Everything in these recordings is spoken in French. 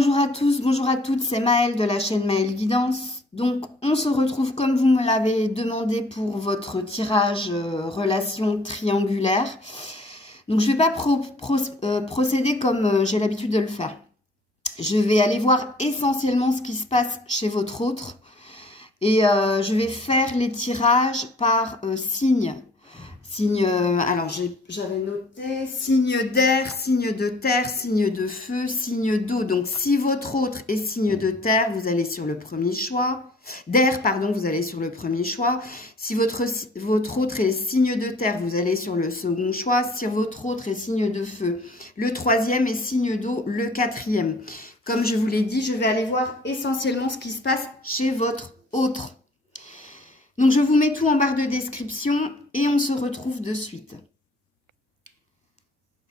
bonjour à tous, bonjour à toutes, c'est Maëlle de la chaîne Maëlle Guidance. Donc on se retrouve comme vous me l'avez demandé pour votre tirage relation triangulaire. Donc je ne vais pas procéder comme j'ai l'habitude de le faire. Je vais aller voir essentiellement ce qui se passe chez votre autre. Et je vais faire les tirages par signe. Signe, alors j'avais noté signe d'air, signe de terre, signe de feu, signe d'eau. Donc si votre autre est signe de terre, vous allez sur le premier choix. D'air, pardon, vous allez sur le premier choix. Si votre autre est signe de terre, vous allez sur le second choix. Si votre autre est signe de feu, le troisième est signe d'eau, le quatrième. Comme je vous l'ai dit, je vais aller voir essentiellement ce qui se passe chez votre autre. Donc, je vous mets tout en barre de description et on se retrouve de suite.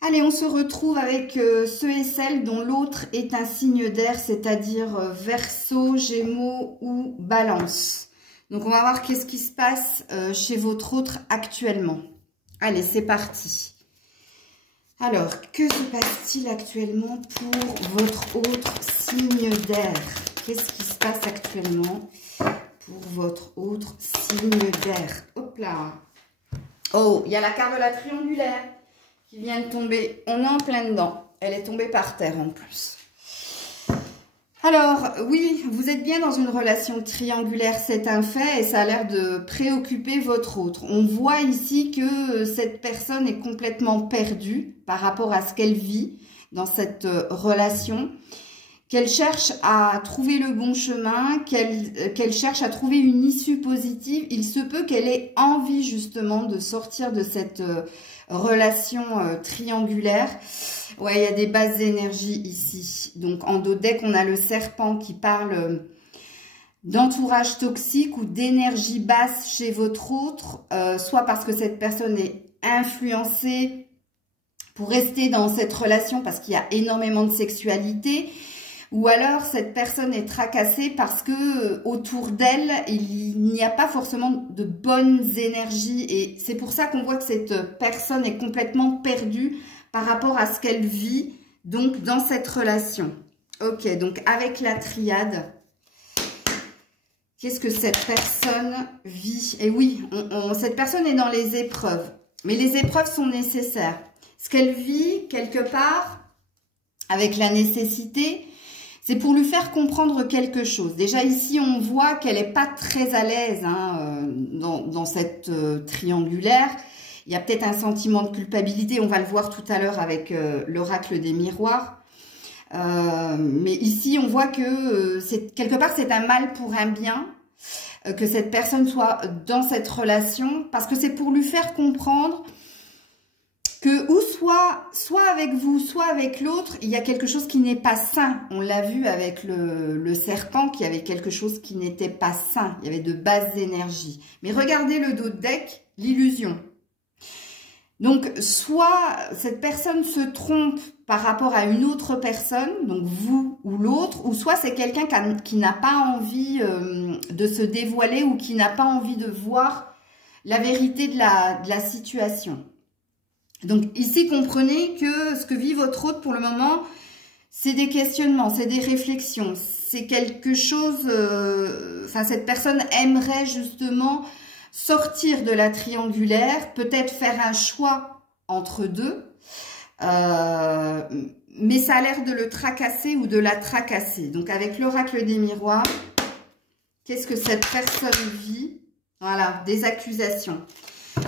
Allez, on se retrouve avec ceux et celles dont l'autre est un signe d'air, c'est-à-dire Verseau, Gémeaux ou Balance. Donc, on va voir qu'est-ce qui se passe chez votre autre actuellement. Allez, c'est parti. Alors, que se passe-t-il actuellement pour votre autre signe d'air? Qu'est-ce qui se passe actuellement pour votre autre signe d'air? Hop là. Oh, il y a la carte de la triangulaire qui vient de tomber. On est en plein dedans. Elle est tombée par terre en plus. Alors, oui, vous êtes bien dans une relation triangulaire, c'est un fait, et ça a l'air de préoccuper votre autre. On voit ici que cette personne est complètement perdue par rapport à ce qu'elle vit dans cette relation, qu'elle cherche à trouver le bon chemin, qu'elle cherche à trouver une issue positive. Il se peut qu'elle ait envie justement de sortir de cette relation triangulaire. Ouais, il y a des bases d'énergie ici. Donc en dos de deck, on a le serpent qui parle d'entourage toxique ou d'énergie basse chez votre autre, soit parce que cette personne est influencée pour rester dans cette relation parce qu'il y a énormément de sexualité. Ou alors, cette personne est tracassée parce que autour d'elle, il n'y a pas forcément de bonnes énergies. Et c'est pour ça qu'on voit que cette personne est complètement perdue par rapport à ce qu'elle vit, donc dans cette relation. Ok, donc avec la triade, qu'est-ce que cette personne vit? Et oui, cette personne est dans les épreuves. Mais les épreuves sont nécessaires. Ce qu'elle vit, quelque part, avec la nécessité, c'est pour lui faire comprendre quelque chose. Déjà ici, on voit qu'elle n'est pas très à l'aise dans cette triangulaire. Il y a peut-être un sentiment de culpabilité. On va le voir tout à l'heure avec l'oracle des miroirs. Mais ici, on voit que quelque part, c'est un mal pour un bien. Que cette personne soit dans cette relation. Parce que c'est pour lui faire comprendre que ou soit avec vous, soit avec l'autre, il y a quelque chose qui n'est pas sain. On l'a vu avec le serpent, qu'il y avait quelque chose qui n'était pas sain. Il y avait de basses énergies. Mais regardez le dos de deck, l'illusion. Donc, soit cette personne se trompe par rapport à une autre personne, donc vous ou l'autre, ou soit c'est quelqu'un qui n'a pas envie de se dévoiler ou qui n'a pas envie de voir la vérité de la situation. Donc ici, comprenez que ce que vit votre autre pour le moment, c'est des questionnements, c'est des réflexions, c'est quelque chose, cette personne aimerait justement sortir de la triangulaire, peut-être faire un choix entre deux, mais ça a l'air de le tracasser ou de la tracasser. Donc avec l'oracle des miroirs, qu'est-ce que cette personne vit? Voilà, des accusations.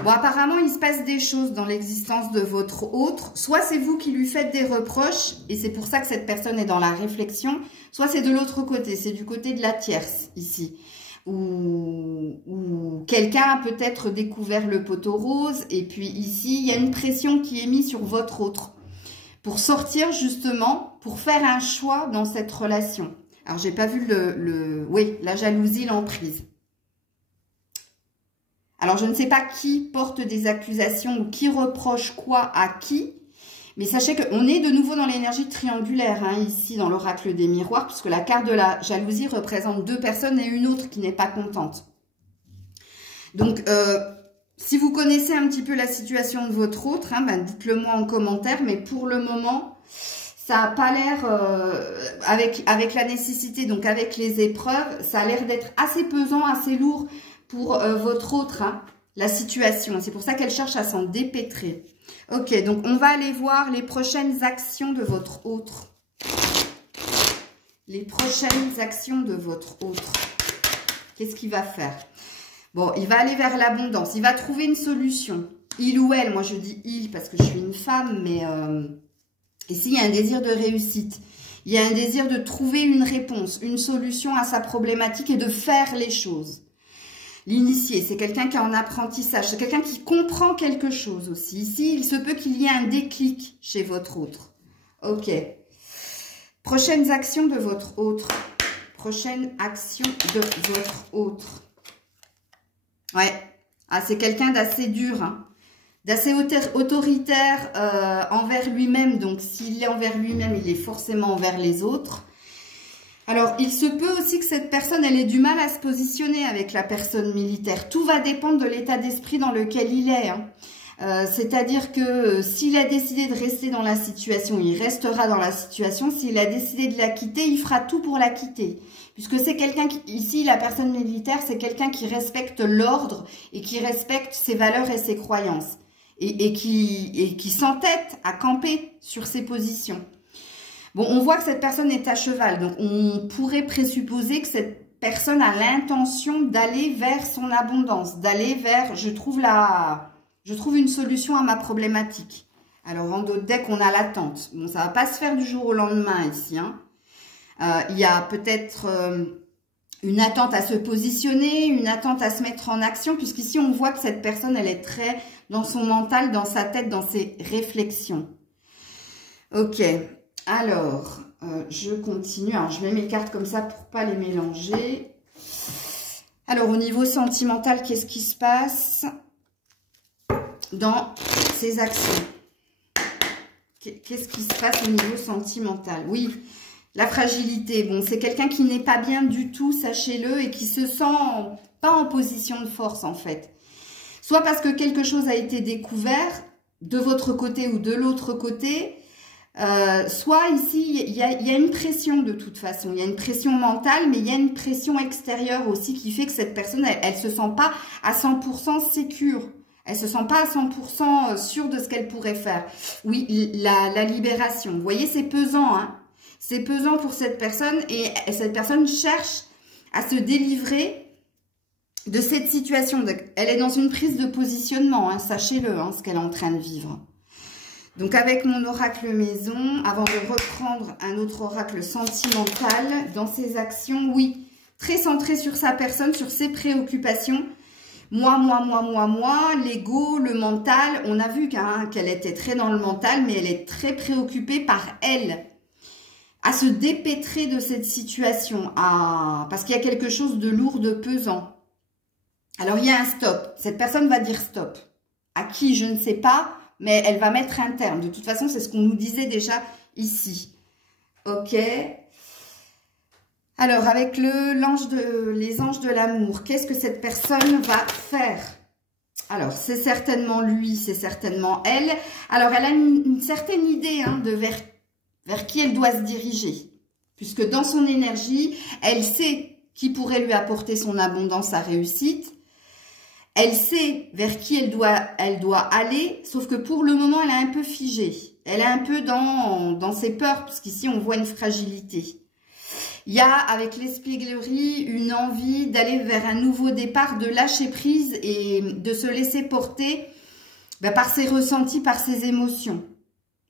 Bon, apparemment, il se passe des choses dans l'existence de votre autre. Soit c'est vous qui lui faites des reproches, et c'est pour ça que cette personne est dans la réflexion. Soit c'est de l'autre côté, c'est du côté de la tierce, ici. Où quelqu'un a peut-être découvert le poteau rose, et puis ici, il y a une pression qui est mise sur votre autre. Pour sortir, justement, pour faire un choix dans cette relation. Alors, j'ai pas vu oui, la jalousie, l'emprise. Alors, je ne sais pas qui porte des accusations ou qui reproche quoi à qui. Mais sachez qu'on est de nouveau dans l'énergie triangulaire, ici, dans l'oracle des miroirs, puisque la carte de la jalousie représente deux personnes et une autre qui n'est pas contente. Donc, si vous connaissez un petit peu la situation de votre autre, dites-le moi en commentaire. Mais pour le moment, ça n'a pas l'air, avec la nécessité, donc avec les épreuves, ça a l'air d'être assez pesant, assez lourd pour votre autre, hein, la situation. C'est pour ça qu'elle cherche à s'en dépêtrer. Ok, donc on va aller voir les prochaines actions de votre autre. Les prochaines actions de votre autre. Qu'est-ce qu'il va faire? Bon, il va aller vers l'abondance. Il va trouver une solution. Il ou elle, moi je dis il parce que je suis une femme, mais ici il y a un désir de réussite. Il y a un désir de trouver une réponse, une solution à sa problématique et de faire les choses. L'initié, c'est quelqu'un qui est en apprentissage, c'est quelqu'un qui comprend quelque chose aussi. Ici, il se peut qu'il y ait un déclic chez votre autre. Ok. Prochaines actions de votre autre. Prochaine action de votre autre. Ouais. Ah, c'est quelqu'un d'assez dur, hein, d'assez autoritaire envers lui-même. Donc, s'il est envers lui-même, il est forcément envers les autres. Alors, il se peut aussi que cette personne, elle ait du mal à se positionner avec la personne militaire. Tout va dépendre de l'état d'esprit dans lequel il est, hein. C'est-à-dire que s'il a décidé de rester dans la situation, il restera dans la situation. S'il a décidé de la quitter, il fera tout pour la quitter. Puisque c'est quelqu'un qui, ici, la personne militaire, c'est quelqu'un qui respecte l'ordre et qui respecte ses valeurs et ses croyances. Et qui s'entête à camper sur ses positions. Bon, on voit que cette personne est à cheval. Donc, on pourrait présupposer que cette personne a l'intention d'aller vers son abondance, d'aller vers, je trouve une solution à ma problématique. Alors, en d'autres decks, on a l'attente. Bon, ça va pas se faire du jour au lendemain ici, hein. Il y a peut-être une attente à se positionner, une attente à se mettre en action, puisqu'ici, on voit que cette personne, elle est très dans son mental, dans sa tête, dans ses réflexions. Ok. Alors, je continue. Alors, je mets mes cartes comme ça pour pas les mélanger. Alors, au niveau sentimental, qu'est-ce qui se passe dans ces actions? Qu'est-ce qui se passe au niveau sentimental? Oui, la fragilité. Bon, c'est quelqu'un qui n'est pas bien du tout, sachez-le, et qui se sent pas en position de force, en fait. Soit parce que quelque chose a été découvert de votre côté ou de l'autre côté, soit ici, il y a une pression de toute façon. Il y a une pression mentale, mais il y a une pression extérieure aussi qui fait que cette personne, elle se sent pas à 100% sécure. Elle se sent pas à 100% sûre de ce qu'elle pourrait faire. Oui, la libération. Vous voyez, c'est pesant, hein. C'est pesant pour cette personne et cette personne cherche à se délivrer de cette situation. Elle est dans une prise de positionnement, hein, sachez-le, hein, ce qu'elle est en train de vivre. Donc, avec mon oracle maison, avant de reprendre un autre oracle sentimental, dans ses actions, oui, très centré sur sa personne, sur ses préoccupations. Moi, l'ego, le mental. On a vu qu'elle était très dans le mental, mais elle est très préoccupée par elle. À se dépêtrer de cette situation, parce qu'il y a quelque chose de lourd, de pesant. Alors, il y a un stop. Cette personne va dire stop. À qui, je ne sais pas, mais elle va mettre un terme. De toute façon, c'est ce qu'on nous disait déjà ici. Ok. Alors, avec les anges de l'amour, qu'est-ce que cette personne va faire? Alors, c'est certainement lui, c'est certainement elle. Alors, elle a une certaine idée, hein, de vers qui elle doit se diriger. Puisque dans son énergie, elle sait qui pourrait lui apporter son abondance, sa réussite. Elle sait vers qui elle doit aller, sauf que pour le moment, elle est un peu figée. Elle est un peu dans ses peurs, parce qu'ici, on voit une fragilité. Il y a, avec l'espièglerie, une envie d'aller vers un nouveau départ, de lâcher prise et de se laisser porter par ses ressentis, par ses émotions.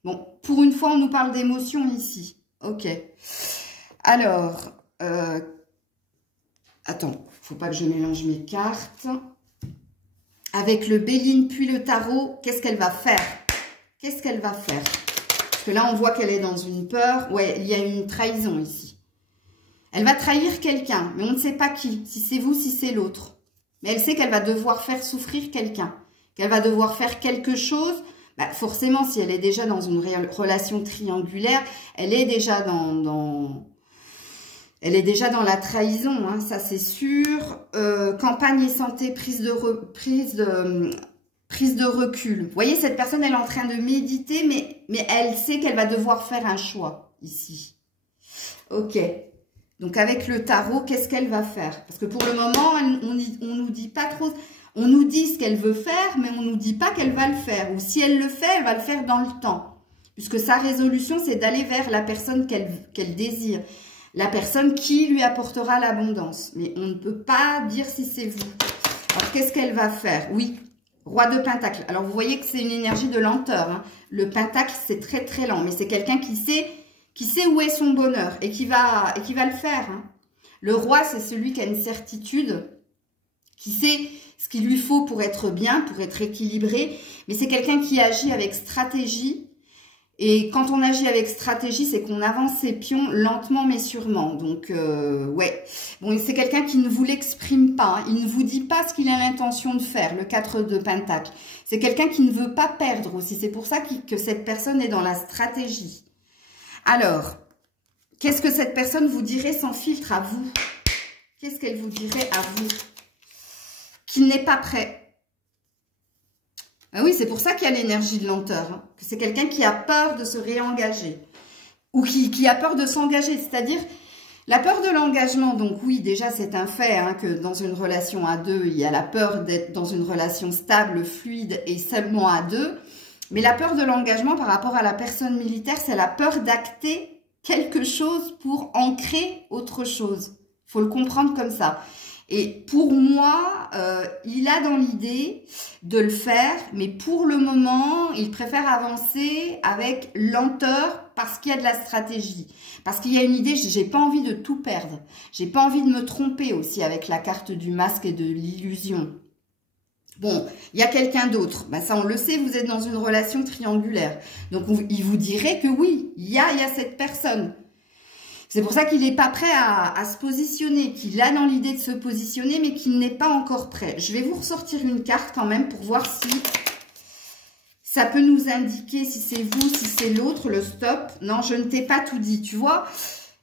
Bon, pour une fois, on nous parle d'émotions ici. Ok. Alors, attends, faut pas que je mélange mes cartes. Avec le Béline puis le tarot, qu'est-ce qu'elle va faire? Qu'est-ce qu'elle va faire? Parce que là, on voit qu'elle est dans une peur. Ouais, il y a une trahison ici. Elle va trahir quelqu'un, mais on ne sait pas qui. Si c'est vous, si c'est l'autre. Mais elle sait qu'elle va devoir faire souffrir quelqu'un. Qu'elle va devoir faire quelque chose. Bah, forcément, si elle est déjà dans une relation triangulaire, elle est déjà elle est déjà dans la trahison, hein, ça c'est sûr. Campagne et santé, prise de recul. Vous voyez, cette personne, elle est en train de méditer, mais mais elle sait qu'elle va devoir faire un choix ici. Ok. Donc, avec le tarot, qu'est-ce qu'elle va faire? Parce que pour le moment, on nous dit pas trop... On nous dit ce qu'elle veut faire, mais on nous dit pas qu'elle va le faire. Ou si elle le fait, elle va le faire dans le temps. Puisque sa résolution, c'est d'aller vers la personne qu'elle désire. La personne qui lui apportera l'abondance. Mais on ne peut pas dire si c'est vous. Alors, qu'est-ce qu'elle va faire? Oui, roi de pentacle. Alors, vous voyez que c'est une énergie de lenteur. Hein. Le pentacle, c'est très, très lent. Mais c'est quelqu'un qui sait où est son bonheur et qui va le faire. Hein. Le roi, c'est celui qui a une certitude, qui sait ce qu'il lui faut pour être bien, pour être équilibré. Mais c'est quelqu'un qui agit avec stratégie. Et quand on agit avec stratégie, c'est qu'on avance ses pions lentement mais sûrement. Donc, ouais. Bon, c'est quelqu'un qui ne vous l'exprime pas. Hein. Il ne vous dit pas ce qu'il a l'intention de faire, le 4 de pentacle. C'est quelqu'un qui ne veut pas perdre aussi. C'est pour ça que cette personne est dans la stratégie. Alors, qu'est-ce que cette personne vous dirait sans filtre à vous? Qu'est-ce qu'elle vous dirait à vous? Qu'il n'est pas prêt. Ah oui, c'est pour ça qu'il y a l'énergie de lenteur. Hein, que c'est quelqu'un qui a peur de se réengager. Ou qui a peur de s'engager. C'est-à-dire, la peur de l'engagement. Donc oui, déjà, c'est un fait hein, que dans une relation à deux, il y a la peur d'être dans une relation stable, fluide et seulement à deux. Mais la peur de l'engagement par rapport à la personne militaire, c'est la peur d'acter quelque chose pour ancrer autre chose. Il faut le comprendre comme ça. Et pour moi, il a dans l'idée de le faire, mais pour le moment, il préfère avancer avec lenteur parce qu'il y a de la stratégie. Parce qu'il y a une idée, j'ai pas envie de tout perdre. J'ai pas envie de me tromper aussi avec la carte du masque et de l'illusion. Bon, il y a quelqu'un d'autre. Ben ça, on le sait, vous êtes dans une relation triangulaire. Donc, il vous dirait que oui, il y a cette personne. C'est pour ça qu'il n'est pas prêt à se positionner, qu'il a dans l'idée de se positionner, mais qu'il n'est pas encore prêt. Je vais vous ressortir une carte quand même pour voir si ça peut nous indiquer si c'est vous, si c'est l'autre, le stop. Non, je ne t'ai pas tout dit, tu vois.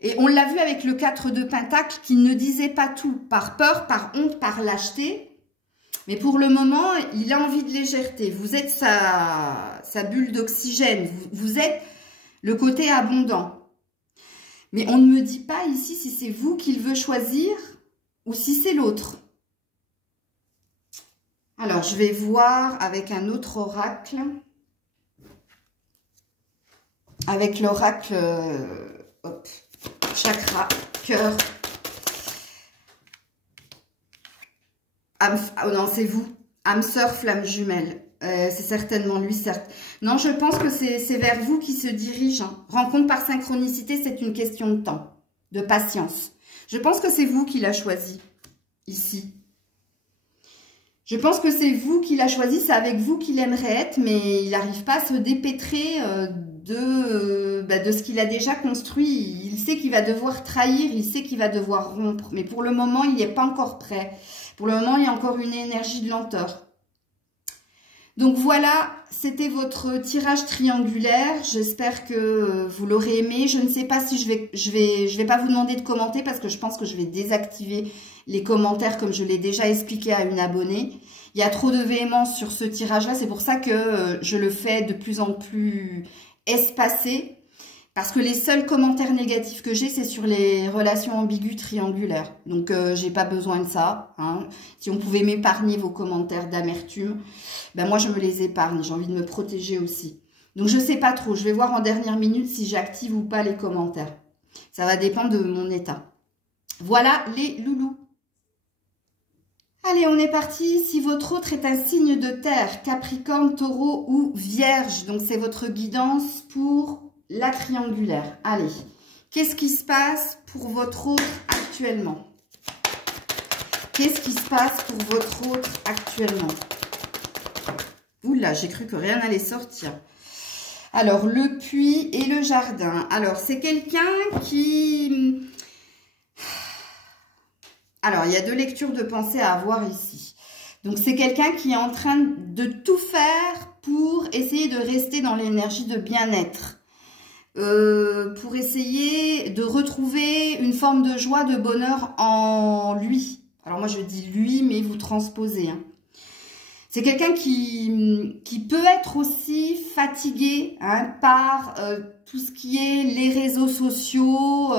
Et on l'a vu avec le 4 de pentacle qui ne disait pas tout, par peur, par honte, par lâcheté. Mais pour le moment, il a envie de légèreté. Vous êtes sa bulle d'oxygène. Vous êtes le côté abondant. Mais on ne me dit pas ici si c'est vous qu'il veut choisir ou si c'est l'autre. Alors, je vais voir avec un autre oracle. Avec l'oracle chakra, cœur. Oh non, c'est vous. Âme sœur, flamme jumelle. C'est certainement lui, certes. Non, je pense que c'est vers vous qui se dirige. Hein. Rencontre par synchronicité, c'est une question de temps, de patience. Je pense que c'est vous qui l'a choisi, ici. Je pense que c'est vous qui l'a choisi, c'est avec vous qu'il aimerait être, mais il n'arrive pas à se dépêtrer de ce qu'il a déjà construit. Il sait qu'il va devoir trahir, il sait qu'il va devoir rompre, mais pour le moment, il n'est pas encore prêt. Pour le moment, il y a encore une énergie de lenteur. Donc voilà, c'était votre tirage triangulaire. J'espère que vous l'aurez aimé. Je ne sais pas si je vais pas vous demander de commenter parce que je pense que je vais désactiver les commentaires comme je l'ai déjà expliqué à une abonnée. Il y a trop de véhémence sur ce tirage-là. C'est pour ça que je le fais de plus en plus espacé. Parce que les seuls commentaires négatifs que j'ai, c'est sur les relations ambiguës triangulaires. Donc, j'ai pas besoin de ça. Hein. Si on pouvait m'épargner vos commentaires d'amertume, ben moi, je me les épargne. J'ai envie de me protéger aussi. Donc, je sais pas trop. Je vais voir en dernière minute si j'active ou pas les commentaires. Ça va dépendre de mon état. Voilà les loulous. Allez, on est parti. Si votre autre est un signe de terre, Capricorne, Taureau ou Vierge, donc c'est votre guidance pour la triangulaire. Allez, qu'est-ce qui se passe pour votre autre actuellement? Qu'est-ce qui se passe pour votre autre actuellement? Oula, j'ai cru que rien n'allait sortir. Alors, le puits et le jardin. Alors, c'est quelqu'un qui... Alors, il y a deux lectures de pensée à avoir ici. Donc, c'est quelqu'un qui est en train de tout faire pour essayer de rester dans l'énergie de bien-être. Pour essayer de retrouver une forme de joie, de bonheur en lui. Alors moi je dis lui, mais vous transposez. Hein. C'est quelqu'un qui peut être aussi fatigué hein, par tout ce qui est les réseaux sociaux.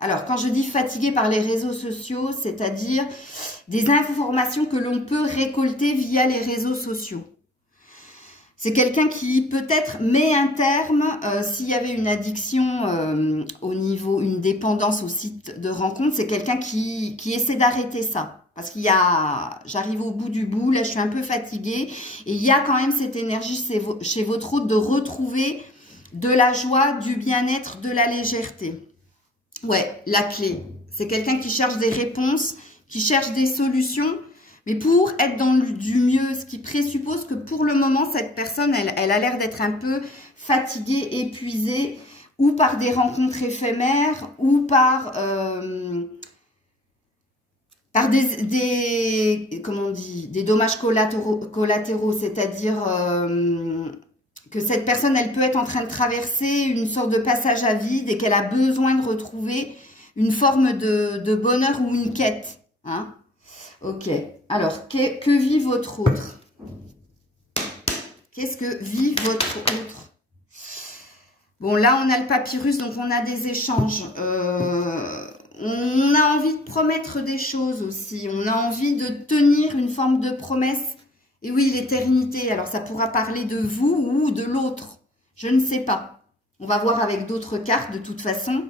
Alors, quand je dis fatigué par les réseaux sociaux, c'est-à-dire des informations que l'on peut récolter via les réseaux sociaux. C'est quelqu'un qui peut-être met un terme, s'il y avait une addiction au niveau, une dépendance au site de rencontre, c'est quelqu'un qui essaie d'arrêter ça. Parce qu'il y a, j'arrive au bout du bout, là je suis un peu fatiguée, et il y a quand même cette énergie chez votre hôte de retrouver de la joie, du bien-être, de la légèreté. Ouais, la clé. C'est quelqu'un qui cherche des réponses, qui cherche des solutions, mais pour être dans du mieux, ce qui présuppose que pour le moment, cette personne, elle a l'air d'être un peu fatiguée, épuisée, ou par des rencontres éphémères, ou par comment on dit, des dommages collatéraux, c'est-à-dire que cette personne, elle peut être en train de traverser une sorte de passage à vide et qu'elle a besoin de retrouver une forme de bonheur ou une quête. Hein? Ok. Alors, que vit votre autre? Qu'est-ce que vit votre autre? Bon, là, on a le papyrus, donc on a des échanges. On a envie de promettre des choses aussi. On a envie de tenir une forme de promesse. Et oui, l'éternité. Alors, ça pourra parler de vous ou de l'autre. Je ne sais pas. On va voir avec d'autres cartes de toute façon.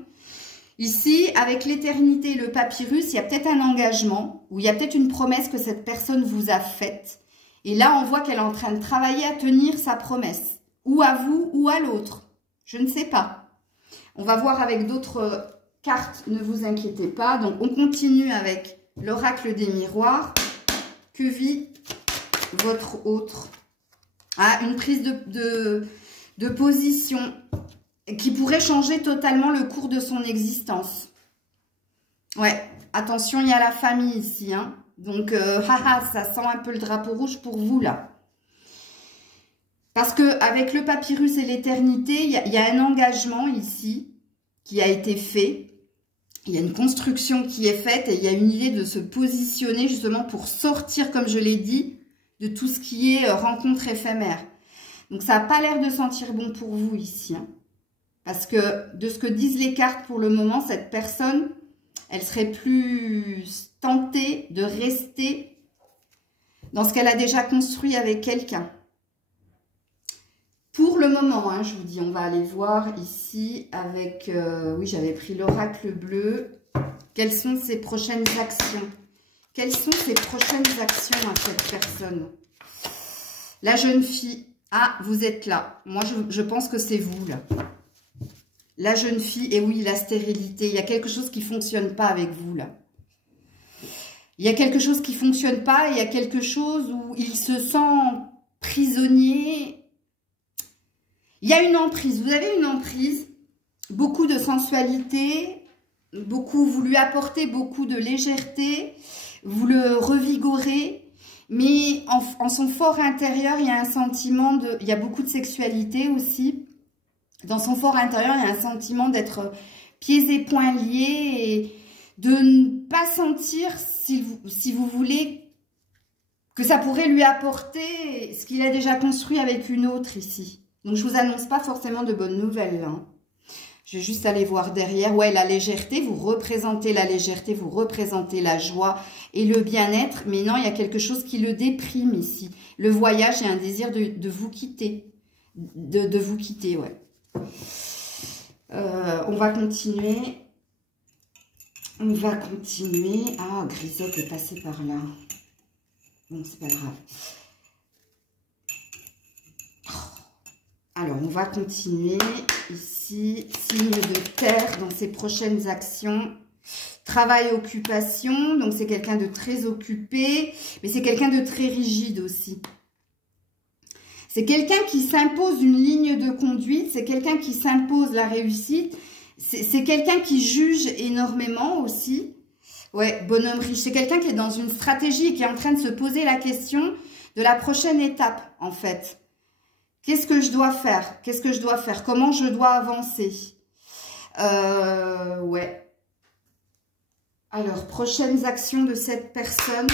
Ici, avec l'éternité et le papyrus, il y a peut-être un engagement ou il y a peut-être une promesse que cette personne vous a faite. Et là, on voit qu'elle est en train de travailler à tenir sa promesse. Ou à vous ou à l'autre. Je ne sais pas. On va voir avec d'autres cartes, ne vous inquiétez pas. Donc, on continue avec l'oracle des miroirs. Que vit votre autre? Ah, une prise de position qui pourrait changer totalement le cours de son existence. Ouais, attention, il y a la famille ici. Hein. Donc, ça sent un peu le drapeau rouge pour vous, là. Parce qu'avec le papyrus et l'éternité, il y a un engagement ici qui a été fait. Il y a une construction qui est faite et il y a une idée de se positionner justement pour sortir, comme je l'ai dit, de tout ce qui est rencontre éphémère. Donc, ça n'a pas l'air de sentir bon pour vous ici. Hein. Parce que de ce que disent les cartes pour le moment, cette personne, elle serait plus tentée de rester dans ce qu'elle a déjà construit avec quelqu'un. Pour le moment, hein, je vous dis, on va aller voir ici avec... oui, j'avais pris l'oracle bleu. Quelles sont ses prochaines actions? Quelles sont ses prochaines actions à cette personne? La jeune fille. Ah, vous êtes là. Moi, je pense que c'est vous, là. La jeune fille, et oui, la stérilité. Il y a quelque chose qui ne fonctionne pas avec vous, là. Il y a quelque chose qui ne fonctionne pas. Il y a quelque chose où il se sent prisonnier. Il y a une emprise. Vous avez une emprise. Beaucoup de sensualité. Vous lui apportez beaucoup de légèreté. Vous le revigorez. Mais en son fort intérieur, il y a un sentiment de... Il y a beaucoup de sexualité aussi. Dans son fort intérieur, il y a un sentiment d'être pieds et poings liés et de ne pas sentir, si vous voulez, que ça pourrait lui apporter ce qu'il a déjà construit avec une autre ici. Donc, je ne vous annonce pas forcément de bonnes nouvelles. Hein. Je vais juste aller voir derrière. Ouais, la légèreté, vous représentez la légèreté, vous représentez la joie et le bien-être. Mais non, il y a quelque chose qui le déprime ici. Le voyage et un désir de vous quitter. De vous quitter, ouais. On va continuer. On va continuer. Ah, Grisotte est passée par là. Bon, c'est pas grave. Alors, on va continuer ici. Signe de terre dans ses prochaines actions. Travail, occupation. Donc, c'est quelqu'un de très occupé. Mais c'est quelqu'un de très rigide aussi. C'est quelqu'un qui s'impose une ligne de conduite. C'est quelqu'un qui s'impose la réussite. C'est quelqu'un qui juge énormément aussi. Ouais, bonhomme riche. C'est quelqu'un qui est dans une stratégie et qui est en train de se poser la question de la prochaine étape, en fait. Qu'est-ce que je dois faire? Qu'est-ce que je dois faire? Comment je dois avancer? Ouais. Alors, prochaines actions de cette personne.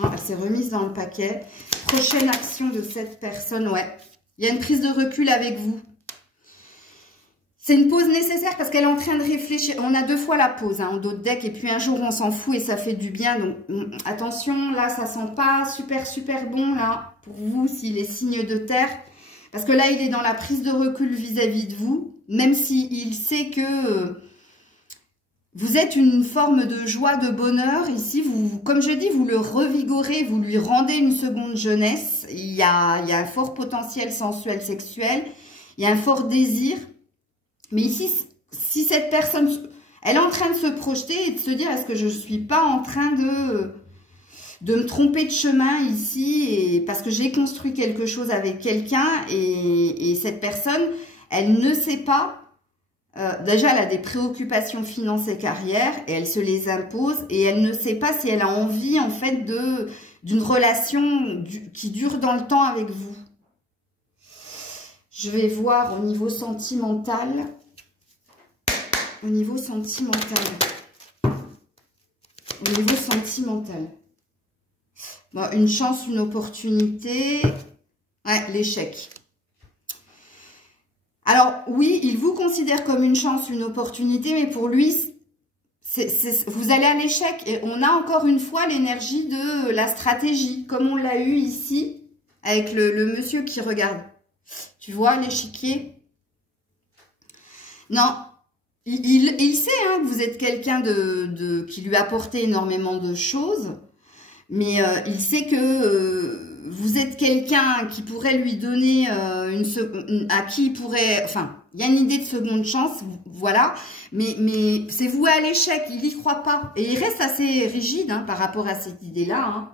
Ah, elle s'est remise dans le paquet. Prochaine action de cette personne, ouais. Il y a une prise de recul avec vous. C'est une pause nécessaire parce qu'elle est en train de réfléchir. On a 2 fois la pause en dos de deck et puis un jour on s'en fout et ça fait du bien. Donc attention, là ça sent pas super bon là pour vous s'il est signe de terre. Parce que là il est dans la prise de recul vis-à-vis de vous. Même s'il sait que vous êtes une forme de joie, de bonheur. Ici, vous, comme je dis, vous le revigorez, vous lui rendez une seconde jeunesse. Il y a un fort potentiel sensuel, sexuel. Il y a un fort désir. Mais ici, si cette personne, elle est en train de se projeter et de se dire, est-ce que je ne suis pas en train de me tromper de chemin ici et parce que j'ai construit quelque chose avec quelqu'un et cette personne, elle ne sait pas, déjà elle a des préoccupations finances et carrière et elle se les impose et elle ne sait pas si elle a envie en fait d'une relation qui dure dans le temps avec vous. Je vais voir au niveau sentimental. Au niveau sentimental. Au niveau sentimental. Bon, une chance, une opportunité. Ouais, l'échec. Alors, oui, il vous considère comme une chance, une opportunité, mais pour lui, vous allez à l'échec. Et on a encore une fois l'énergie de la stratégie, comme on l'a eu ici, avec le monsieur qui regarde. Tu vois l'échiquier? Non, il sait hein, que vous êtes quelqu'un qui lui a apporté énormément de choses, mais il sait que vous êtes quelqu'un qui pourrait lui donner à qui il pourrait... Enfin, il y a une idée de seconde chance, voilà, mais c'est voué à l'échec, il n'y croit pas. Et il reste assez rigide hein, par rapport à cette idée-là. Hein.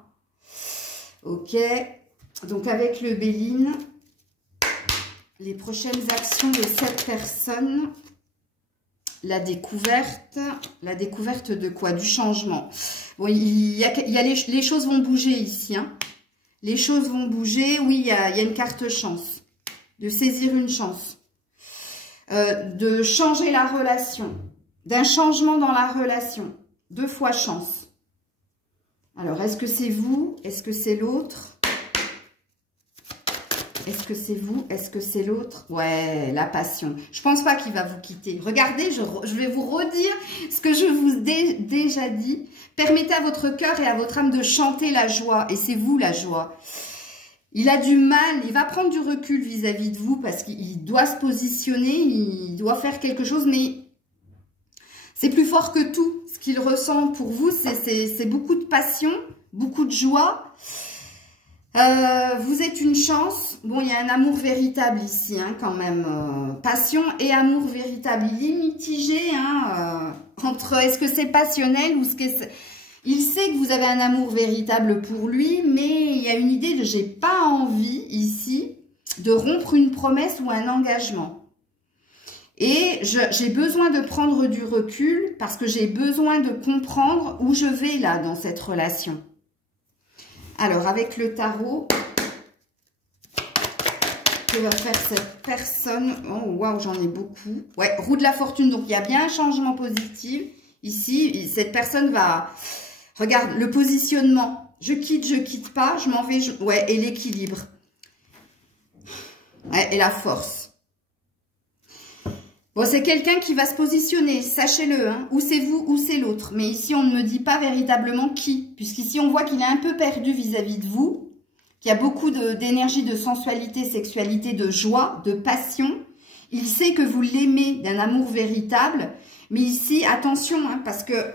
Ok, donc avec le Béline... Les prochaines actions de cette personne, la découverte de quoi? Du changement. Bon, les choses vont bouger ici. Hein. Les choses vont bouger, oui, il y a une carte chance. De saisir une chance. De changer la relation. D'un changement dans la relation. 2 fois chance. Alors, est-ce que c'est vous? Est-ce que c'est l'autre? Est-ce que c'est vous? Est-ce que c'est l'autre? Ouais, la passion. Je pense pas qu'il va vous quitter. Regardez, je vais vous redire ce que je vous ai déjà dit. Permettez à votre cœur et à votre âme de chanter la joie. Et c'est vous la joie. Il a du mal, il va prendre du recul vis-à-vis de vous parce qu'il doit se positionner, il doit faire quelque chose, mais c'est plus fort que tout. Ce qu'il ressent pour vous, c'est beaucoup de passion, beaucoup de joie. Vous êtes une chance. Bon, il y a un amour véritable ici, hein, quand même. Passion et amour véritable. Il est mitigé hein, entre est-ce que c'est passionnel ou ce que c'est... Il sait que vous avez un amour véritable pour lui, mais il y a une idée de j'ai pas envie ici de rompre une promesse ou un engagement. Et j'ai besoin de prendre du recul parce que j'ai besoin de comprendre où je vais là dans cette relation. Alors, avec le tarot, que va faire cette personne? Oh, waouh, j'en ai beaucoup. Ouais, roue de la fortune. Donc, il y a bien un changement positif. Ici, cette personne va... Regarde, le positionnement. Je quitte pas, je m'en vais. Ouais, et l'équilibre. Ouais, et la force. Bon, c'est quelqu'un qui va se positionner, sachez-le, hein, ou c'est vous ou c'est l'autre. Mais ici, on ne me dit pas véritablement qui, puisqu'ici, on voit qu'il est un peu perdu vis-à-vis de vous, qu'il y a beaucoup d'énergie, de sensualité, sexualité, de joie, de passion. Il sait que vous l'aimez d'un amour véritable, mais ici, attention, hein, parce que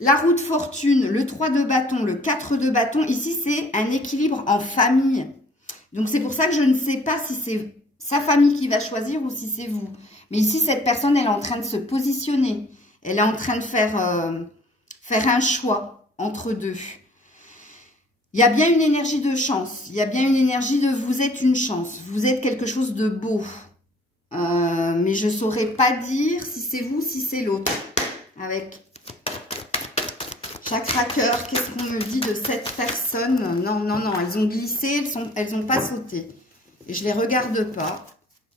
la roue de fortune, le 3 de bâton, le 4 de bâton, ici, c'est un équilibre en famille. Donc, c'est pour ça que je ne sais pas si c'est sa famille qui va choisir ou si c'est vous. Mais ici, cette personne, elle est en train de se positionner. Elle est en train de faire un choix entre deux. Il y a bien une énergie de chance. Il y a bien une énergie de vous êtes une chance. Vous êtes quelque chose de beau. Mais je ne saurais pas dire si c'est vous, si c'est l'autre. Avec chakra cœur, qu'est-ce qu'on me dit de cette personne? Non, non, non, elles ont glissé, elles n'ont pas sauté. Et je ne les regarde pas.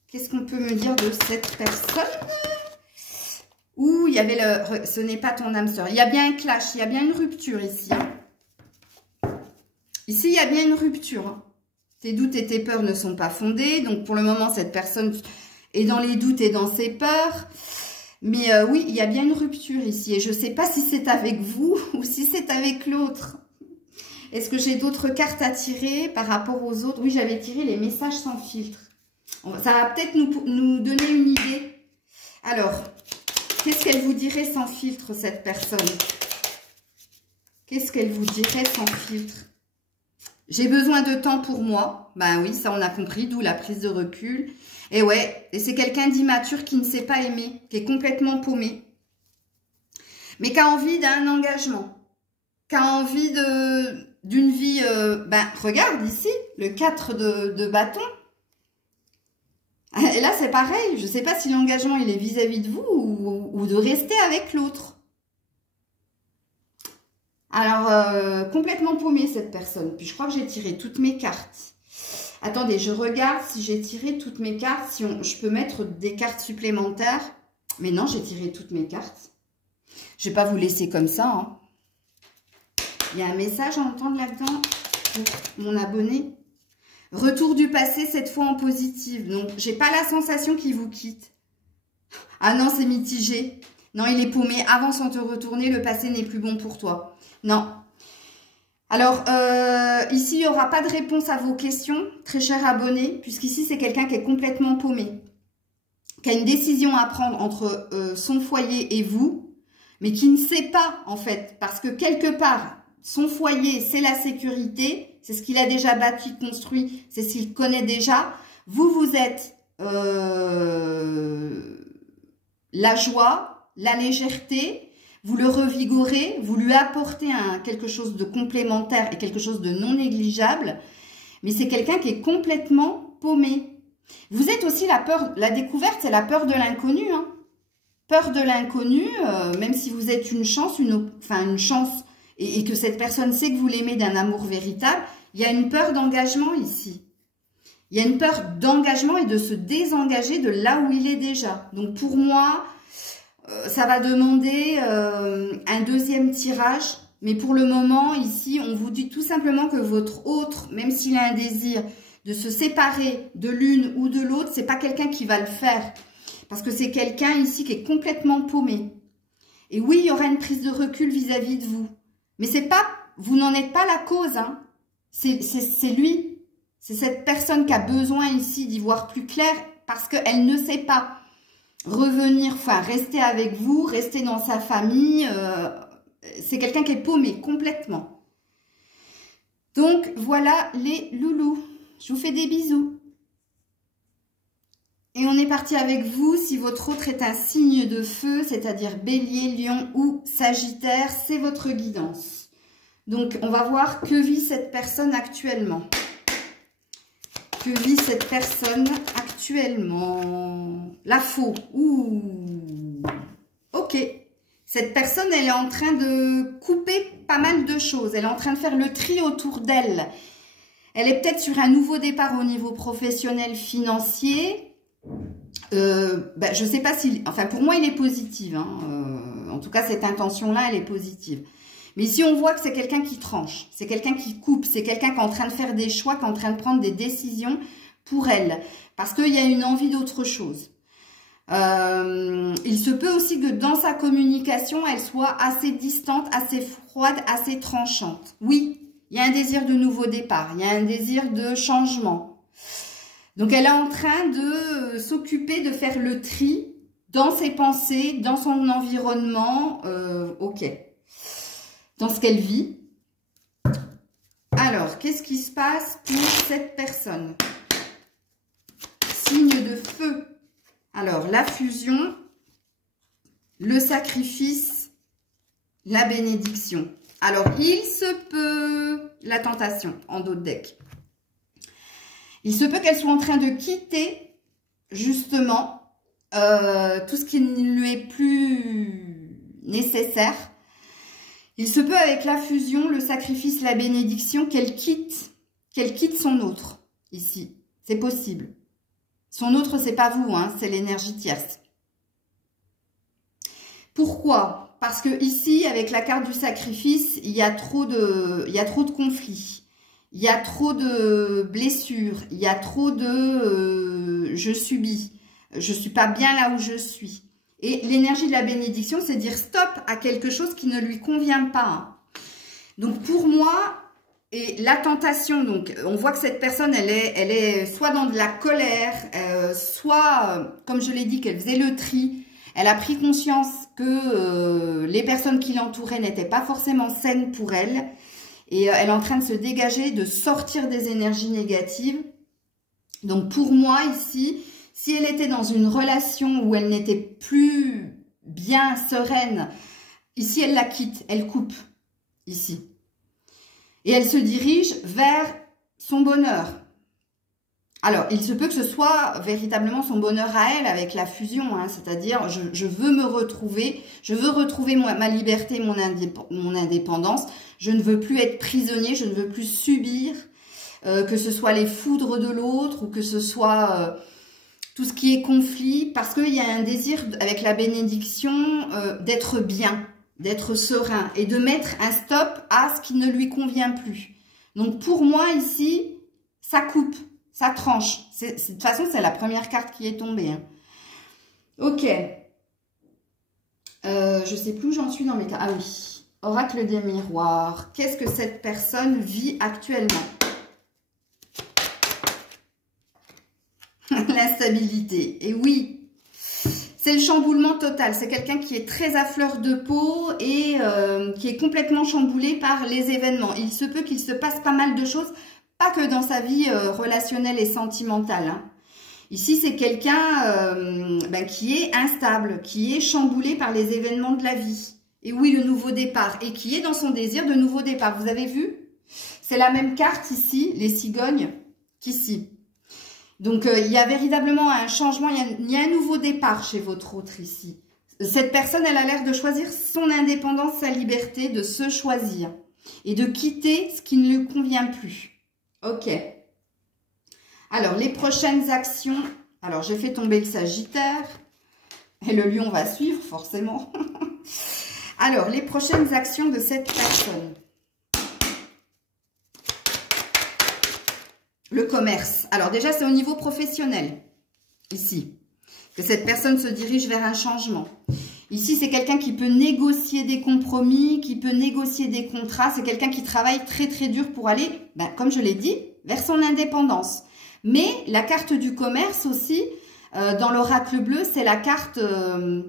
Qu'est-ce qu'on peut me dire de cette personne? Ouh, il y avait ce n'est pas ton âme sœur. Il y a bien un clash, il y a bien une rupture ici. Hein. Ici, il y a bien une rupture. Hein. Tes doutes et tes peurs ne sont pas fondés. Donc, pour le moment, cette personne est dans les doutes et dans ses peurs. Mais oui, il y a bien une rupture ici. Et je ne sais pas si c'est avec vous ou si c'est avec l'autre. Est-ce que j'ai d'autres cartes à tirer par rapport aux autres? Oui, j'avais tiré les messages sans filtre. Ça va peut-être nous donner une idée. Alors, qu'est-ce qu'elle vous dirait sans filtre, cette personne? Qu'est-ce qu'elle vous dirait sans filtre? J'ai besoin de temps pour moi. Ben oui, ça on a compris, d'où la prise de recul. Et ouais, et c'est quelqu'un d'immature qui ne sait pas aimer, qui est complètement paumé. Mais qui a envie d'un engagement. Qui a envie d'une vie... regarde ici, le 4 de bâton. Et là, c'est pareil. Je ne sais pas si l'engagement, il est vis-à-vis de vous ou de rester avec l'autre. Alors, complètement paumée, cette personne. Puis, je crois que j'ai tiré toutes mes cartes. Attendez, je regarde si j'ai tiré toutes mes cartes. Si je peux mettre des cartes supplémentaires. Mais non, j'ai tiré toutes mes cartes. Je ne vais pas vous laisser comme ça. Hein. Il y a un message à entendre là-dedans pour mon abonné. Retour du passé, cette fois en positive. Donc, j'ai pas la sensation qu'il vous quitte. Ah non, c'est mitigé. Non, il est paumé. Avance sans te retourner, le passé n'est plus bon pour toi. Non. Alors, ici, il n'y aura pas de réponse à vos questions, très cher abonné, puisqu'ici, c'est quelqu'un qui est complètement paumé. Qui a une décision à prendre entre son foyer et vous, mais qui ne sait pas, en fait, parce que quelque part, son foyer, c'est la sécurité. C'est ce qu'il a déjà bâti, construit, c'est ce qu'il connaît déjà. Vous, vous êtes la joie, la légèreté, vous le revigorez, vous lui apportez quelque chose de complémentaire et quelque chose de non négligeable. Mais c'est quelqu'un qui est complètement paumé. Vous êtes aussi la peur, la découverte, c'est la peur de l'inconnu. Hein. Peur de l'inconnu, même si vous êtes une chance, une chance, et que cette personne sait que vous l'aimez d'un amour véritable, il y a une peur d'engagement ici. Il y a une peur d'engagement et de se désengager de là où il est déjà. Donc pour moi, ça va demander un deuxième tirage. Mais pour le moment, ici, on vous dit tout simplement que votre autre, même s'il a un désir de se séparer de l'une ou de l'autre, c'est pas quelqu'un qui va le faire. Parce que c'est quelqu'un ici qui est complètement paumé. Et oui, il y aura une prise de recul vis-à-vis de vous. Mais c'est pas, vous n'en êtes pas la cause, hein. C'est lui, c'est cette personne qui a besoin ici d'y voir plus clair parce qu'elle ne sait pas revenir, rester avec vous, rester dans sa famille. C'est quelqu'un qui est paumé complètement. Donc, voilà les loulous. Je vous fais des bisous. Et on est parti avec vous. Si votre autre est un signe de feu, c'est-à-dire Bélier, Lion ou Sagittaire, c'est votre guidance. Donc, on va voir que vit cette personne actuellement. Que vit cette personne actuellement? La faux. Ouh. Ok. Cette personne, elle est en train de couper pas mal de choses. Elle est en train de faire le tri autour d'elle. Elle est peut-être sur un nouveau départ au niveau professionnel, financier. Je sais pas si... Enfin, pour moi, il est positif. Hein. En tout cas, cette intention-là, elle est positive. Mais ici, on voit que c'est quelqu'un qui tranche, c'est quelqu'un qui coupe, c'est quelqu'un qui est en train de faire des choix, qui est en train de prendre des décisions pour elle. Parce qu'il y a une envie d'autre chose. Il se peut aussi que dans sa communication, elle soit assez distante, assez froide, assez tranchante. Oui, il y a un désir de nouveau départ, il y a un désir de changement. Donc, elle est en train de s'occuper de faire le tri dans ses pensées, dans son environnement. Ok. Dans ce qu'elle vit. Alors, qu'est-ce qui se passe pour cette personne? Signe de feu. Alors, la fusion, le sacrifice, la bénédiction. Alors, il se peut, la tentation, en dos de deck. Il se peut qu'elle soit en train de quitter, justement, tout ce qui ne lui est plus nécessaire. Il se peut avec la fusion, le sacrifice, la bénédiction, qu'elle quitte son autre, ici. C'est possible. Son autre, c'est pas vous, hein, c'est l'énergie tierce. Pourquoi? Parce que ici, avec la carte du sacrifice, il y a trop de conflits. il y a trop de blessures, il y a trop de je subis, je suis pas bien là où je suis. Et l'énergie de la bénédiction, c'est dire stop à quelque chose qui ne lui convient pas. Donc pour moi, et la tentation, donc on voit que cette personne, elle est soit dans de la colère, soit, comme je l'ai dit, qu'elle faisait le tri. Elle a pris conscience que les personnes qui l'entouraient n'étaient pas forcément saines pour elle. Et elle est en train de se dégager, de sortir des énergies négatives. Donc pour moi ici, si elle était dans une relation où elle n'était plus bien, sereine, ici elle la quitte, elle coupe, ici. Et elle se dirige vers son bonheur. Alors, il se peut que ce soit véritablement son bonheur à elle avec la fusion, hein, c'est-à-dire je veux me retrouver, je veux retrouver ma liberté, mon indépendance, je ne veux plus être prisonnier, je ne veux plus subir, que ce soit les foudres de l'autre ou que ce soit tout ce qui est conflit, parce qu'il y a un désir avec la bénédiction d'être bien, d'être serein et de mettre un stop à ce qui ne lui convient plus. Donc pour moi ici, ça coupe. Ça tranche. De toute façon, c'est la première carte qui est tombée. Hein. Ok. Je sais plus où j'en suis dans mes cartes. Ah oui. Oracle des miroirs. Qu'est-ce que cette personne vit actuellement? L'instabilité. Et oui. C'est le chamboulement total. C'est quelqu'un qui est très à fleur de peau et qui est complètement chamboulé par les événements. Il se peut qu'il se passe pas mal de choses. Pas que dans sa vie relationnelle et sentimentale. Hein. Ici, c'est quelqu'un qui est instable, qui est chamboulé par les événements de la vie. Et oui, le nouveau départ. Et qui est dans son désir de nouveau départ. Vous avez vu? C'est la même carte ici, les cigognes, qu'ici. Donc, il y a véritablement un changement, il y a un nouveau départ chez votre autre ici. Cette personne, elle a l'air de choisir son indépendance, sa liberté, de se choisir. Et de quitter ce qui ne lui convient plus. Ok. Alors, les prochaines actions. Alors, j'ai fait tomber le Sagittaire. Et le Lion va suivre, forcément. Alors, les prochaines actions de cette personne. Le commerce. Alors, déjà, c'est au niveau professionnel. Ici. Que cette personne se dirige vers un changement. Ici, c'est quelqu'un qui peut négocier des compromis, qui peut négocier des contrats. C'est quelqu'un qui travaille très, très dur pour aller, comme je l'ai dit, vers son indépendance. Mais la carte du commerce aussi, dans l'oracle bleu, c'est la carte de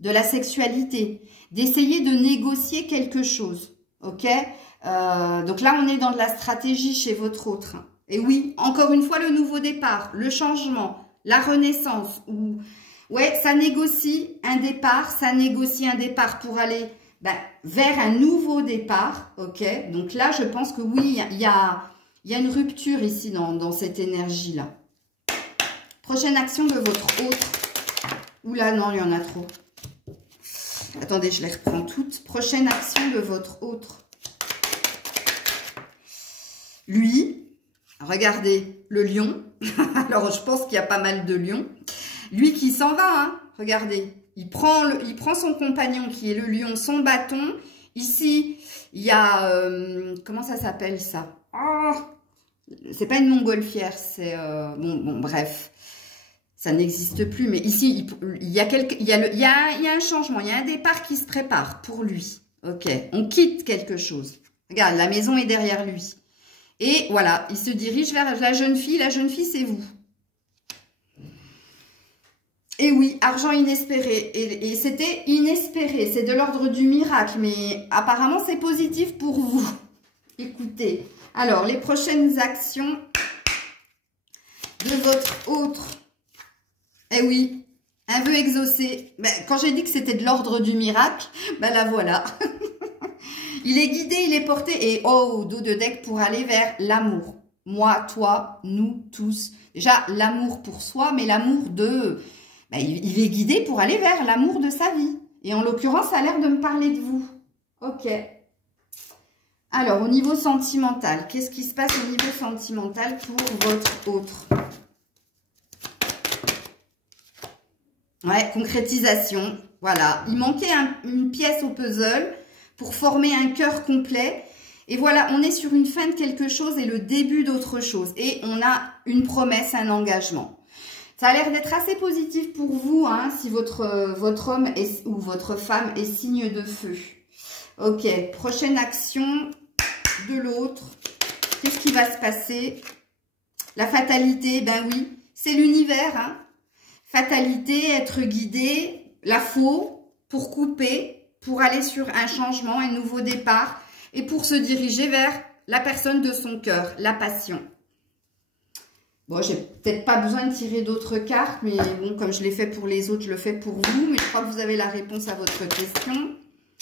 la sexualité. D'essayer de négocier quelque chose. Ok? Donc là, on est dans de la stratégie chez votre autre. Et oui, encore une fois, le nouveau départ, le changement, la renaissance ou... Ouais, ça négocie un départ, pour aller vers un nouveau départ, ok? Donc là, je pense que oui, il y a une rupture ici dans cette énergie-là. Prochaine action de votre autre. Oula, non, il y en a trop. Attendez, je les reprends toutes. Prochaine action de votre autre. Lui, regardez, le lion. Alors, je pense qu'il y a pas mal de lions. Lui qui s'en va, hein, regardez, il prend son compagnon qui est le lion, son bâton. Ici, il y a, comment ça s'appelle ça? Oh, c'est pas une montgolfière, c'est, bref, ça n'existe plus. Mais ici, il y a un changement, il y a un départ qui se prépare pour lui. Ok, on quitte quelque chose. Regarde, la maison est derrière lui. Et voilà, il se dirige vers la jeune fille. La jeune fille, c'est vous. Et oui, argent inespéré. Et c'était inespéré. C'est de l'ordre du miracle. Mais apparemment, c'est positif pour vous. Écoutez. Alors, les prochaines actions de votre autre. Eh oui, un vœu exaucé. Quand j'ai dit que c'était de l'ordre du miracle, la voilà. Il est guidé, il est porté. Et oh, dos de deck pour aller vers l'amour. Moi, toi, nous, tous. Déjà, l'amour pour soi, mais l'amour de... il est guidé pour aller vers l'amour de sa vie. Et en l'occurrence, ça a l'air de me parler de vous. Ok. Alors, au niveau sentimental, qu'est-ce qui se passe au niveau sentimental pour votre autre? Ouais, concrétisation. Voilà. Il manquait une pièce au puzzle pour former un cœur complet. Et voilà, on est sur une fin de quelque chose et le début d'autre chose. Et on a une promesse, un engagement. Ça a l'air d'être assez positif pour vous, hein, si votre homme ou votre femme est signe de feu. Ok, prochaine action de l'autre. Qu'est-ce qui va se passer? La fatalité, ben oui, c'est l'univers. Hein. Fatalité, être guidé, la faux, pour couper, pour aller sur un changement, un nouveau départ, et pour se diriger vers la personne de son cœur, la passion. Bon, j'ai peut-être pas besoin de tirer d'autres cartes, mais bon, comme je l'ai fait pour les autres, je le fais pour vous. Mais je crois que vous avez la réponse à votre question.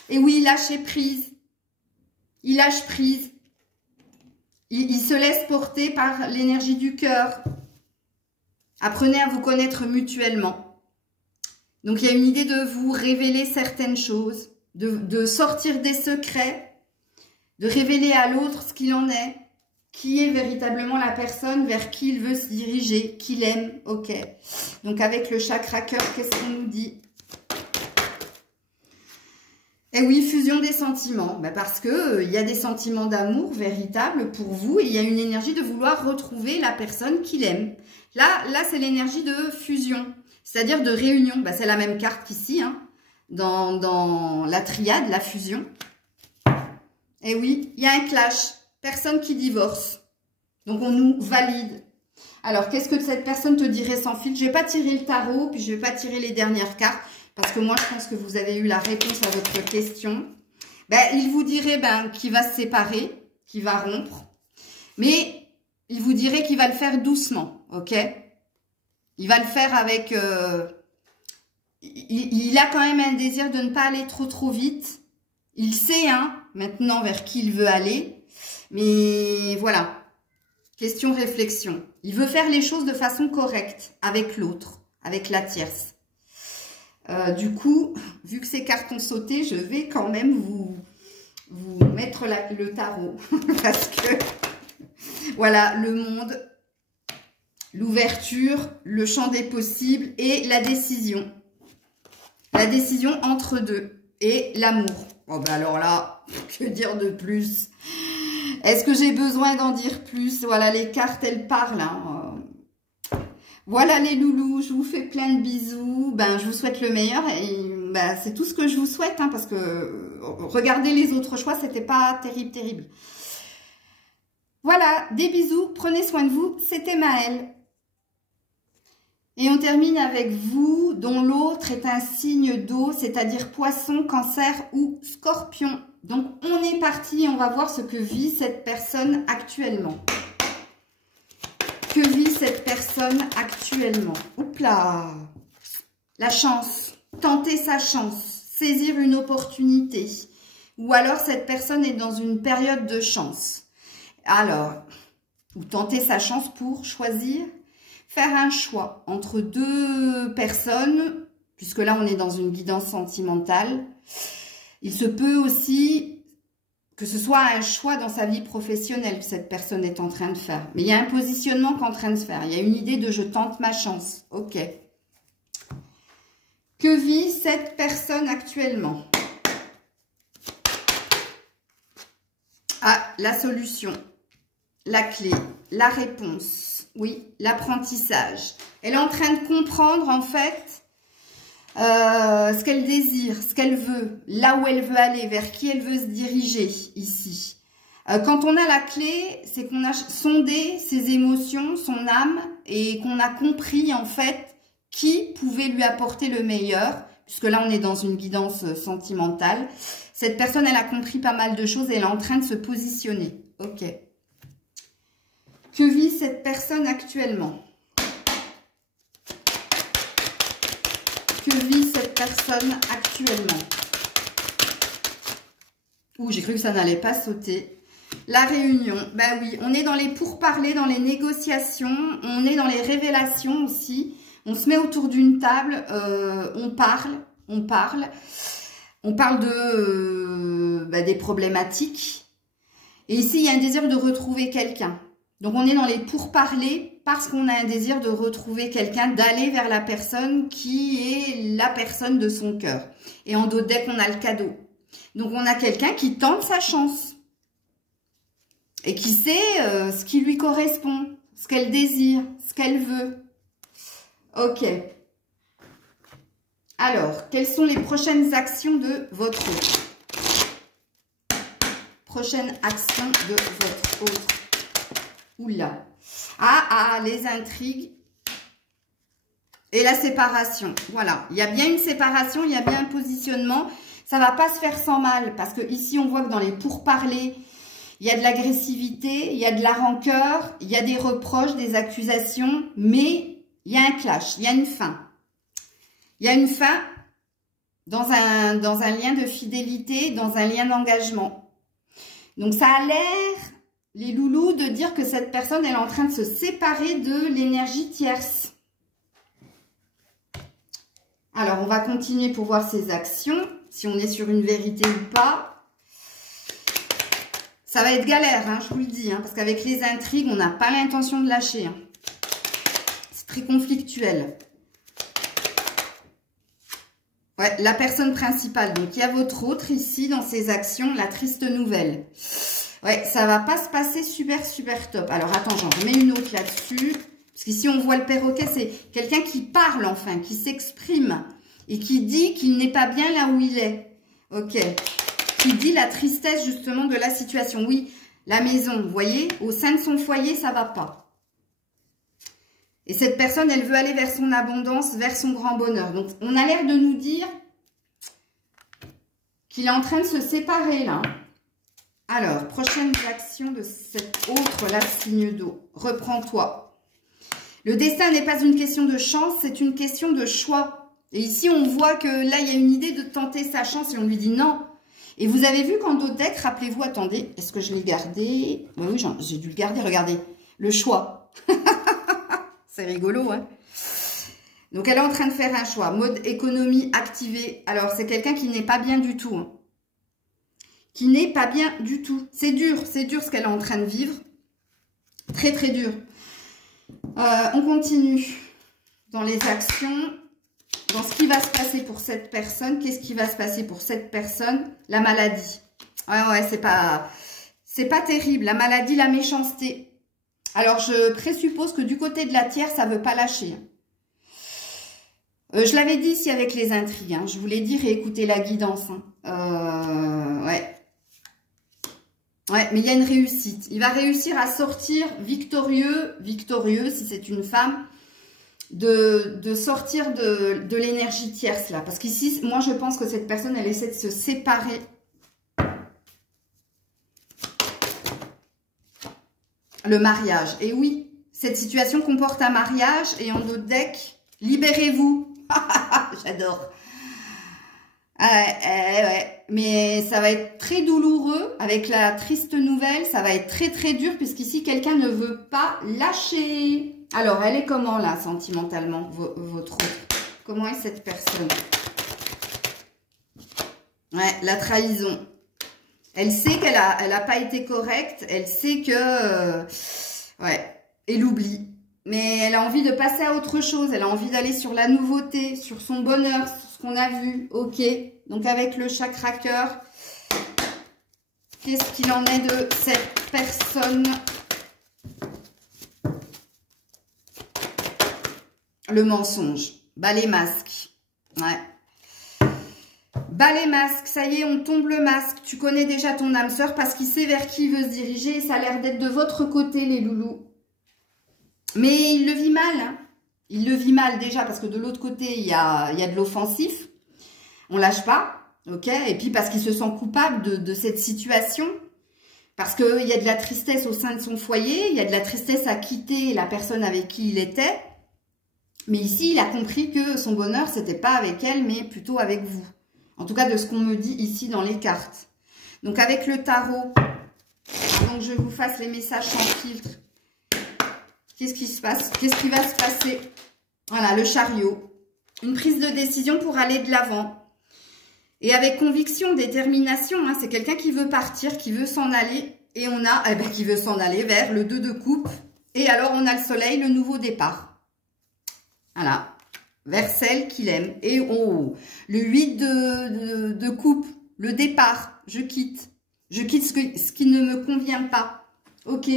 Et oui, lâcher prise. Il lâche prise. Il se laisse porter par l'énergie du cœur. Apprenez à vous connaître mutuellement. Donc, il y a une idée de vous révéler certaines choses, de sortir des secrets, de révéler à l'autre ce qu'il en est, qui est véritablement la personne vers qui il veut se diriger, qu'il aime. Ok. Donc, avec le chakra cœur, qu'est-ce qu'on nous dit? Eh oui, fusion des sentiments. Ben parce que il y a des sentiments d'amour véritables pour vous et il y a une énergie de vouloir retrouver la personne qu'il aime. Là c'est l'énergie de fusion, c'est-à-dire de réunion. Ben, c'est la même carte qu'ici, hein, dans la triade, la fusion. Eh oui, il y a un clash. Personne qui divorce. Donc, on nous valide. Alors, qu'est-ce que cette personne te dirait sans filtre? Je ne vais pas tirer le tarot, puis je ne vais pas tirer les dernières cartes. Parce que moi, je pense que vous avez eu la réponse à votre question. Ben, il vous dirait qu'il va se séparer, qu'il va rompre. Mais il vous dirait qu'il va le faire doucement, ok? Il va le faire avec... il a quand même un désir de ne pas aller trop vite. Il sait, hein, maintenant vers qui il veut aller. Mais voilà, question réflexion. Il veut faire les choses de façon correcte avec l'autre, avec la tierce. Du coup, vu que ces cartes ont sauté, je vais quand même vous mettre le tarot. Parce que, voilà, le monde, l'ouverture, le champ des possibles et la décision. La décision entre deux et l'amour. Bon, ben alors là, que dire de plus? Est-ce que j'ai besoin d'en dire plus? Voilà, les cartes, elles parlent, hein. Voilà les loulous, je vous fais plein de bisous. Ben, je vous souhaite le meilleur et ben, c'est tout ce que je vous souhaite, hein, parce que regardez les autres choix, c'était pas terrible. Voilà, des bisous, prenez soin de vous, c'était Maëlle. Et on termine avec vous, dont l'autre est un signe d'eau, c'est-à-dire poisson, cancer ou scorpion. Donc, on est parti et on va voir ce que vit cette personne actuellement. Que vit cette personne actuellement? Oups là! La chance. Tenter sa chance. Saisir une opportunité. Ou alors cette personne est dans une période de chance. Alors, ou tenter sa chance pour choisir, faire un choix entre deux personnes, puisque là on est dans une guidance sentimentale. Il se peut aussi que ce soit un choix dans sa vie professionnelle que cette personne est en train de faire. Mais il y a un positionnement qu'en train de se faire. Il y a une idée de je tente ma chance. Ok. Que vit cette personne actuellement? Ah, la solution, la clé, la réponse. Oui, l'apprentissage. Elle est en train de comprendre en fait ce qu'elle désire, ce qu'elle veut, là où elle veut aller, vers qui elle veut se diriger ici. Quand on a la clé, c'est qu'on a sondé ses émotions, son âme, et qu'on a compris en fait qui pouvait lui apporter le meilleur, puisque là on est dans une guidance sentimentale. Cette personne, elle a compris pas mal de choses et elle est en train de se positionner. Ok. Que vit cette personne actuellement? Que vit cette personne actuellement? Ouh, j'ai cru que ça n'allait pas sauter. La réunion, ben oui, on est dans les pourparlers, dans les négociations, on est dans les révélations aussi. On se met autour d'une table, on parle de des problématiques. Et ici, il y a un désir de retrouver quelqu'un. Donc, on est dans les pourparlers parce qu'on a un désir de retrouver quelqu'un, d'aller vers la personne qui est la personne de son cœur. Et en d'autres decks, on a le cadeau. Donc, on a quelqu'un qui tente sa chance. et qui sait ce qui lui correspond, ce qu'elle désire, ce qu'elle veut. Ok. Alors, quelles sont les prochaines actions de votre autre? Prochaine action de votre autre. Oula. Ah, les intrigues et la séparation. Voilà, il y a bien une séparation, il y a bien un positionnement. Ça va pas se faire sans mal parce que ici, on voit que dans les pourparlers, il y a de l'agressivité, il y a de la rancœur, il y a des reproches, des accusations, mais il y a un clash, il y a une fin. Il y a une fin dans un lien de fidélité, dans un lien d'engagement. Donc, ça a l'air, les loulous, de dire que cette personne, elle est en train de se séparer de l'énergie tierce. Alors, on va continuer pour voir ses actions, si on est sur une vérité ou pas. Ça va être galère, hein, je vous le dis, hein, parce qu'avec les intrigues, on n'a pas l'intention de lâcher. Hein. C'est très conflictuel. Ouais, la personne principale. Donc, il y a votre autre ici, dans ses actions, la triste nouvelle. Ouais, ça va pas se passer super, super top. Alors, attends, j'en remets une autre là-dessus. Parce qu'ici, on voit le perroquet, c'est quelqu'un qui parle, enfin, qui s'exprime. Et qui dit qu'il n'est pas bien là où il est. Ok. Qui dit la tristesse, justement, de la situation. Oui, la maison, vous voyez, au sein de son foyer, ça va pas. Et cette personne, elle veut aller vers son abondance, vers son grand bonheur. Donc, on a l'air de nous dire qu'il est en train de se séparer, là. Alors, prochaine action de cet autre, là, signe d'eau. Reprends-toi. Le destin n'est pas une question de chance, c'est une question de choix. Et ici, on voit que là, il y a une idée de tenter sa chance et on lui dit non. Et vous avez vu qu'en d'autres decks, rappelez-vous, attendez, est-ce que je l'ai gardé? Oui, j'ai dû le garder, regardez. Le choix. C'est rigolo, hein. Donc, elle est en train de faire un choix. Mode économie activé. Alors, c'est quelqu'un qui n'est pas bien du tout. Hein. Qui n'est pas bien du tout. C'est dur ce qu'elle est en train de vivre. Très, très dur. On continue dans les actions. Dans ce qui va se passer pour cette personne. Qu'est-ce qui va se passer pour cette personne? La maladie. Ouais, c'est pas terrible. La maladie, la méchanceté. Alors, je présuppose que du côté de la tierce, ça ne veut pas lâcher. Je l'avais dit ici avec les intrigues. Hein. Je vous l'ai dit, réécoutez la guidance. Hein. Ouais. Ouais, mais il y a une réussite. Il va réussir à sortir victorieux, si c'est une femme, de sortir de l'énergie tierce, là. Parce qu'ici, moi, je pense que cette personne, elle essaie de se séparer. Le mariage. Et oui, cette situation comporte un mariage. Et en d'autres decks, libérez-vous. J'adore. Ouais. Mais ça va être très douloureux avec la triste nouvelle. Ça va être très, très dur puisqu'ici, quelqu'un ne veut pas lâcher. Alors, elle est comment, là, sentimentalement, votre autre? Comment est cette personne? Ouais, la trahison. Elle sait qu'elle a pas été correcte. Elle sait que... ouais, elle oublie. Mais elle a envie de passer à autre chose. Elle a envie d'aller sur la nouveauté, sur son bonheur, sur ce qu'on a vu. Ok. Donc, avec le chakra cœur, qu'est-ce qu'il en est de cette personne? Le mensonge. Bas les masques. Ouais. Bas les masques. Ça y est, on tombe le masque. Tu connais déjà ton âme sœur parce qu'il sait vers qui il veut se diriger. Et ça a l'air d'être de votre côté, les loulous. Mais il le vit mal. Hein. Il le vit mal déjà parce que de l'autre côté, il y a de l'offensif. On lâche pas. Ok. Et puis parce qu'il se sent coupable de cette situation. Parce qu'il y a de la tristesse au sein de son foyer. Il y a de la tristesse à quitter la personne avec qui il était. Mais ici, il a compris que son bonheur, c'était pas avec elle, mais plutôt avec vous. En tout cas, de ce qu'on me dit ici dans les cartes. Donc, avec le tarot, avant que je vous fasse les messages sans filtre, qu'est-ce qui se passe? Qu'est-ce qui va se passer? Voilà, le chariot. Une prise de décision pour aller de l'avant. Et avec conviction, détermination, hein, c'est quelqu'un qui veut partir, qui veut s'en aller. Et on a, qui veut s'en aller vers le 2 de coupe. Et alors, on a le soleil, le nouveau départ. Voilà, vers celle qu'il aime. Et oh, le 8 de coupe, le départ, je quitte. Je quitte ce qui ne me convient pas. Ok.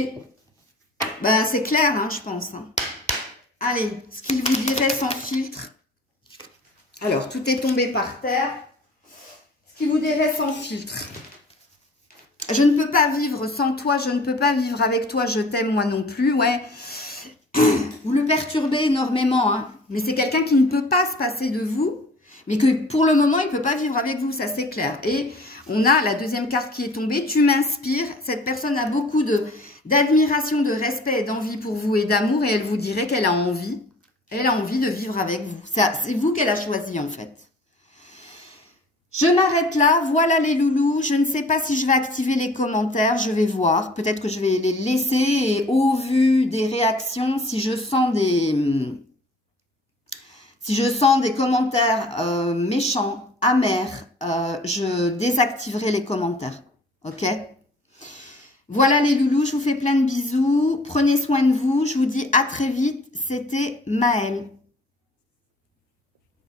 Ben, c'est clair, hein, je pense. Hein. Allez, ce qu'il vous dirait sans filtre. Alors, tout est tombé par terre. Ce qu'il vous dirait sans filtre. Je ne peux pas vivre sans toi, je ne peux pas vivre avec toi, je t'aime moi non plus. Ouais, vous le perturbez énormément, hein. Mais c'est quelqu'un qui ne peut pas se passer de vous, mais que pour le moment, il ne peut pas vivre avec vous, ça c'est clair. Et on a la deuxième carte qui est tombée, tu m'inspires. Cette personne a beaucoup d'admiration, de respect et d'envie pour vous et d'amour, et elle vous dirait qu'elle a envie. Elle a envie de vivre avec vous. C'est vous qu'elle a choisi en fait. Je m'arrête là, voilà les loulous, je ne sais pas si je vais activer les commentaires, je vais voir, peut-être que je vais les laisser et au vu des réactions, si je sens des commentaires méchants, amers, je désactiverai les commentaires, ok? Voilà les loulous, je vous fais plein de bisous, prenez soin de vous, je vous dis à très vite, c'était Maëlle.